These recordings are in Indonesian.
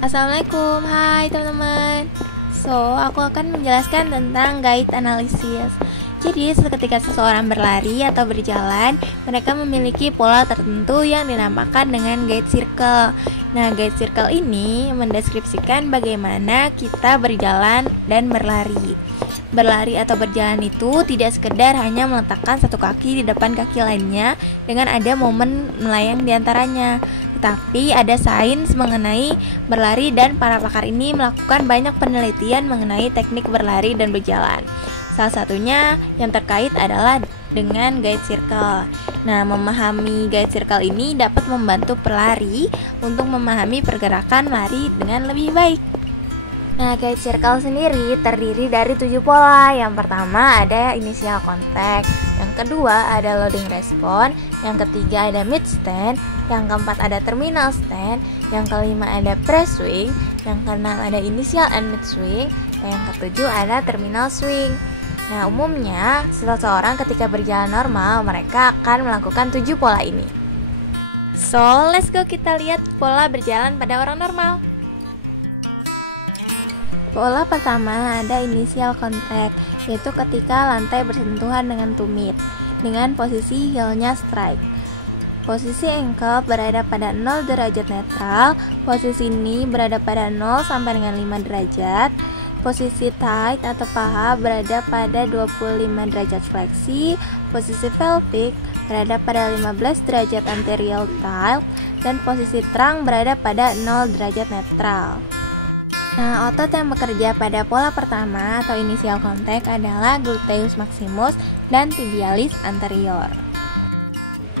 Assalamualaikum, hai teman-teman. Aku akan menjelaskan tentang gait analisis. Jadi, ketika seseorang berlari atau berjalan, mereka memiliki pola tertentu yang dinamakan dengan gait circle. Nah, gait circle ini mendeskripsikan bagaimana kita berjalan dan berlari. Berlari atau berjalan itu tidak sekedar hanya meletakkan satu kaki di depan kaki lainnya dengan ada momen melayang di antaranya, tetapi ada sains mengenai berlari dan para pakar ini melakukan banyak penelitian mengenai teknik berlari dan berjalan. Salah satunya yang terkait adalah dengan gait circle. Nah, memahami gait circle ini dapat membantu pelari untuk memahami pergerakan lari dengan lebih baik. Nah, gait circle sendiri terdiri dari 7 pola. Yang pertama ada initial contact, yang kedua ada loading response, yang ketiga ada mid stand, yang keempat ada terminal stand, yang kelima ada press swing, yang keenam ada initial and mid swing, dan yang ketujuh ada terminal swing. Nah, umumnya seseorang ketika berjalan normal, mereka akan melakukan 7 pola ini. Let's go kita lihat pola berjalan pada orang normal. Pola pertama ada initial contact, yaitu ketika lantai bersentuhan dengan tumit dengan posisi heelnya strike. Posisi ankle berada pada 0 derajat netral, posisi knee berada pada 0 sampai dengan 5 derajat, posisi tight atau paha berada pada 25 derajat fleksi, posisi pelvic berada pada 15 derajat anterior tilt, dan posisi trunk berada pada 0 derajat netral. Nah, otot yang bekerja pada pola pertama atau initial contact adalah gluteus maximus dan tibialis anterior.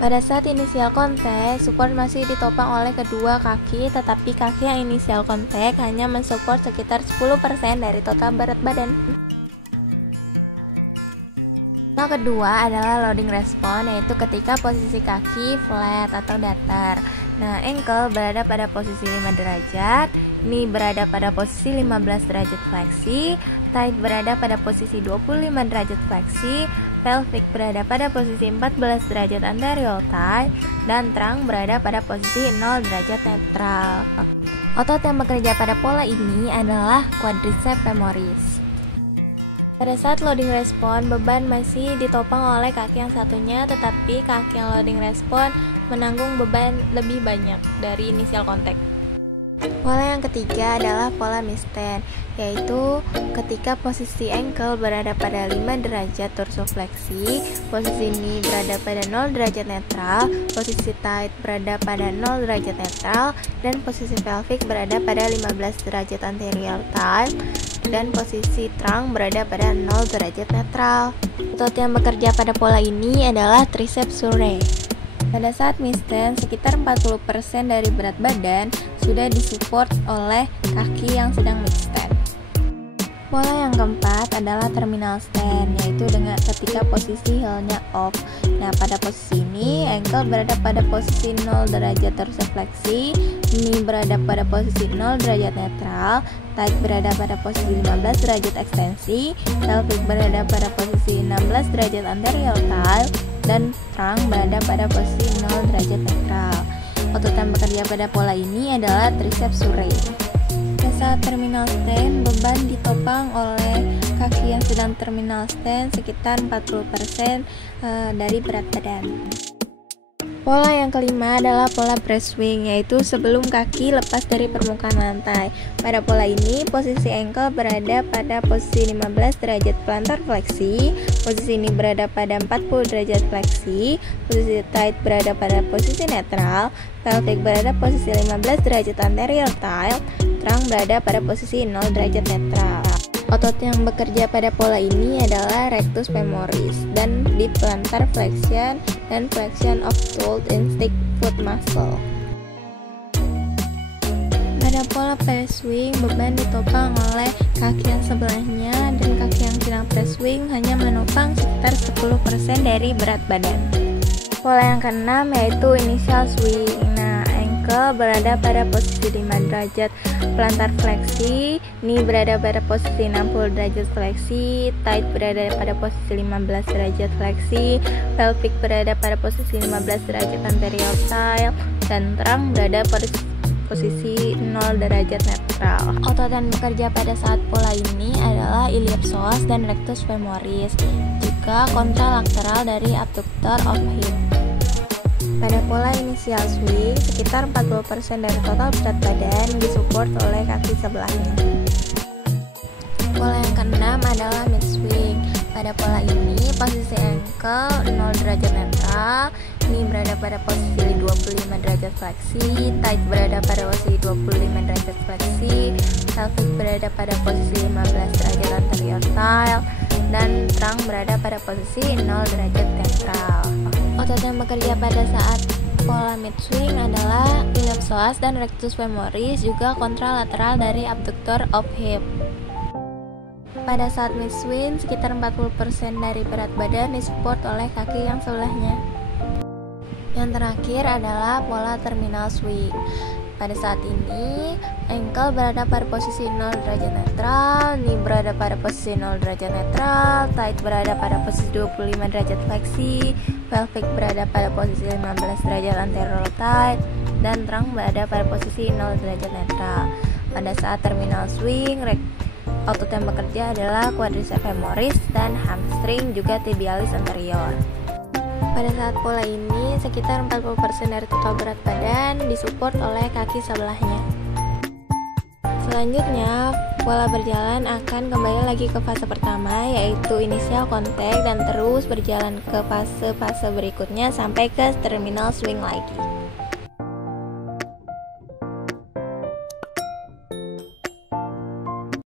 Pada saat initial contact, support masih ditopang oleh kedua kaki, tetapi kaki yang initial contact hanya mensupport sekitar 10% dari total berat badan. Pola kedua adalah loading response, yaitu ketika posisi kaki flat atau datar. Nah, ankle berada pada posisi 5 derajat, knee berada pada posisi 15 derajat fleksi, tight berada pada posisi 25 derajat fleksi, pelvic berada pada posisi 14 derajat anterior tight, dan trunk berada pada posisi 0 derajat netral. Otot yang bekerja pada pola ini adalah quadriceps femoris. Pada saat loading response, beban masih ditopang oleh kaki yang satunya, tetapi kaki yang loading response menanggung beban lebih banyak dari initial contact. Pola yang ketiga adalah pola mid stand, yaitu ketika posisi ankle berada pada 5 derajat dorsofleksi, posisi knee berada pada 0 derajat netral, posisi tight berada pada 0 derajat netral, dan posisi pelvic berada pada 15 derajat anterior tilt, dan posisi trunk berada pada 0 derajat netral. Otot yang bekerja pada pola ini adalah triceps surae. Pada saat mid stand, sekitar 40% dari berat badan sudah disupport oleh kaki yang sedang mid stand. Pola yang keempat adalah terminal stand, yaitu dengan ketika posisi heelnya off. Nah, pada posisi ini, ankle berada pada posisi 0 derajat dorsifleksi, knee berada pada posisi 0 derajat netral, tight berada pada posisi 15 derajat ekstensi, pelvic berada pada posisi 16 derajat anterior tilt, dan trunk berada pada posisi 0 derajat netral. Otot yang bekerja pada pola ini adalah triceps surae. Pada saat terminal stand, beban ditopang oleh kaki yang sedang terminal stand sekitar 40% dari berat badan. Pola yang kelima adalah pola press swing, yaitu sebelum kaki lepas dari permukaan lantai. Pada pola ini, posisi ankle berada pada posisi 15 derajat plantar fleksi, posisi ini berada pada 40 derajat fleksi, posisi tight berada pada posisi netral, pelvic berada posisi 15 derajat anterior tilt, trunk berada pada posisi 0 derajat netral. Otot yang bekerja pada pola ini adalah rectus femoris dan deep plantar flexion dan flexion of toed and stick foot muscle. Pada pola press swing, beban ditopang oleh kaki yang sebelahnya, dan kaki yang sedang press swing hanya menopang sekitar 10% dari berat badan. Pola yang keenam yaitu initial swing. Nah, ankle berada pada posisi 5 derajat plantar fleksi, knee berada pada posisi 60 derajat fleksi, tight berada pada posisi 15 derajat fleksi, pelvic berada pada posisi 15 derajat anterior tilt, dan trunk berada pada posisi 0 derajat netral. Otot yang bekerja pada saat pola ini adalah iliopsoas dan rectus femoris, juga kontralateral dari abductor of hip. Pada pola inisial swing, sekitar 40% dari total berat badan disupport oleh kaki sebelahnya. Pola yang keenam adalah mid swing. Pada pola ini, posisi ankle 0 derajat netral, knee berada pada posisi 25 derajat fleksi, tight berada pada posisi 25 derajat fleksi, pelvic berada pada posisi 15 derajat anterior tile, dan trunk berada pada posisi 0 derajat netral. Otot yang bekerja pada saat pola mid swing adalah iliopsoas dan rectus femoris, juga kontralateral dari abductor of hip. Pada saat mid swing, sekitar 40% dari berat badan disupport oleh kaki yang sebelahnya. Yang terakhir adalah pola terminal swing. Pada saat ini, ankle berada pada posisi 0 derajat netral, knee berada pada posisi 0 derajat netral, tight berada pada posisi 25 derajat fleksi, pelvic berada pada posisi 15 derajat anterior tight, dan trunk berada pada posisi 0 derajat netral. Pada saat terminal swing, otot yang bekerja adalah quadriceps femoris dan hamstring, juga tibialis anterior. Pada saat pola ini, sekitar 40% dari total berat badan disupport oleh kaki sebelahnya. Selanjutnya, pola berjalan akan kembali lagi ke fase pertama, yaitu initial contact, dan terus berjalan ke fase-fase berikutnya sampai ke terminal swing lagi.